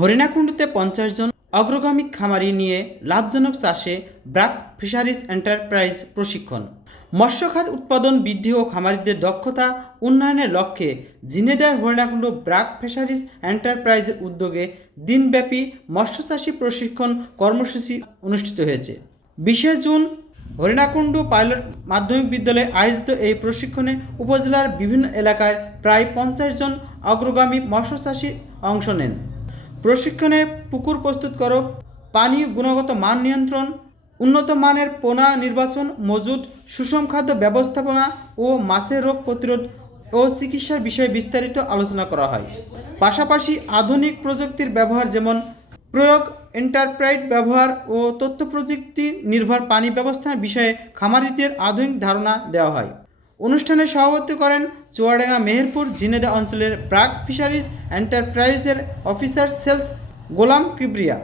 হরিণাকুণ্ডুতে 50 জন অগ্রগামী খামারি নিয়ে লাভজনক চাষে ব্রাক ফিশারিজ এন্টারপ্রাইজ প্রশিক্ষণ। মৎস্য খাত উৎপাদন বৃদ্ধি ও খামারিদের দক্ষতা উন্নয়নের লক্ষ্যে ঝিনেদার হরিণাকুণ্ডু ব্রাক ফিশারিজ এন্টারপ্রাইজের উদ্যোগে দিনব্যাপী মৎস্যচাষী প্রশিক্ষণ কর্মসূচি অনুষ্ঠিত হয়েছে। 20 জুন হরিণাকুণ্ডু পাইলট মাধ্যমিক বিদ্যালয়ে আয়োজিত এই প্রশিক্ষণে উপজেলার বিভিন্ন এলাকায় প্রায় 50 জন অগ্রগামী মৎস্যচাষী অংশ নেন। প্রশিক্ষণে পুকুর প্রস্তুতকরক, পানি গুণগত মান নিয়ন্ত্রণ, উন্নত মানের পোনা নির্বাচন, মজুত, সুষম খাদ্য ব্যবস্থাপনা ও মাছের রোগ প্রতিরোধ ও চিকিৎসার বিষয়ে বিস্তারিত আলোচনা করা হয়। পাশাপাশি আধুনিক প্রযুক্তির ব্যবহার যেমন প্রয়োগ, এন্টারপ্রাইজ ব্যবহার ও তথ্য প্রযুক্তি নির্ভর পানি ব্যবস্থার বিষয়ে খামারিদের আধুনিক ধারণা দেওয়া হয়। অনুষ্ঠানে সভাপতিত্ব করেন চুয়াডাঙ্গা মেহেরপুর ঝিনেদা অঞ্চলের ব্রাক ফিশারিজ এন্টারপ্রাইজের অফিসার সেলস গোলাম কিবরিয়া।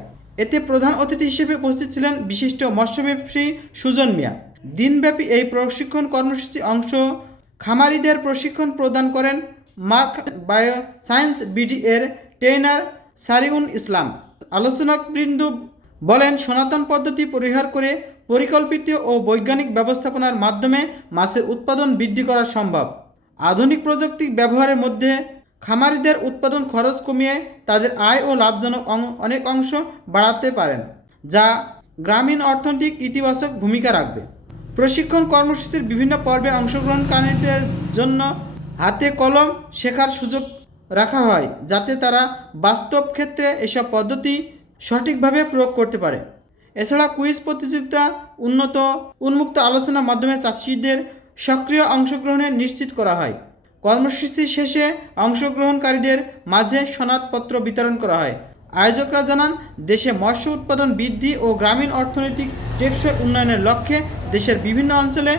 এতে প্রধান অতিথি হিসেবে উপস্থিত ছিলেন বিশিষ্ট মৎস্য ব্যবসায়ী সুজন মিয়া। দিনব্যাপী এই প্রশিক্ষণ কর্মসূচি অংশ খামারিদের প্রশিক্ষণ প্রদান করেন মার্ক বায়ো সায়েন্স বিডি এর ট্রেনার সারিউন ইসলাম। আলোচকবৃন্দ বলেন, সনাতন পদ্ধতি পরিহার করে পরিকল্পিত ও বৈজ্ঞানিক ব্যবস্থাপনার মাধ্যমে মাছের উৎপাদন বৃদ্ধি করা সম্ভব। আধুনিক প্রযুক্তি ব্যবহারের মধ্যে খামারিদের উৎপাদন খরচ কমিয়ে তাদের আয় ও লাভজনক অনেক অংশ বাড়াতে পারেন, যা গ্রামীণ অর্থনৈতিক ইতিবাচক ভূমিকা রাখবে। প্রশিক্ষণ কর্মসূচির বিভিন্ন পর্বে অংশগ্রহণকারীদের জন্য হাতে কলম শেখার সুযোগ রাখা হয়, যাতে তারা বাস্তব ক্ষেত্রে এসব পদ্ধতি সঠিকভাবে প্রয়োগ করতে পারে। এছাড়া কুইজ প্রতিযোগিতা, উন্মুক্ত আলোচনার মাধ্যমে চাষিদের সক্রিয় অংশগ্রহণে নিশ্চিত করা হয়। কর্মসূচি শেষে অংশগ্রহণকারীদের মাঝে সনদপত্র বিতরণ করা হয়। আয়োজকরা জানান, দেশে মৎস্য উৎপাদন বৃদ্ধি ও গ্রামীণ অর্থনৈতিক টেকসই উন্নয়নের লক্ষ্যে দেশের বিভিন্ন অঞ্চলে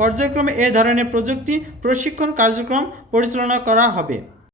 পর্যায়ক্রমে এ ধরনের প্রযুক্তি প্রশিক্ষণ কার্যক্রম পরিচালনা করা হবে।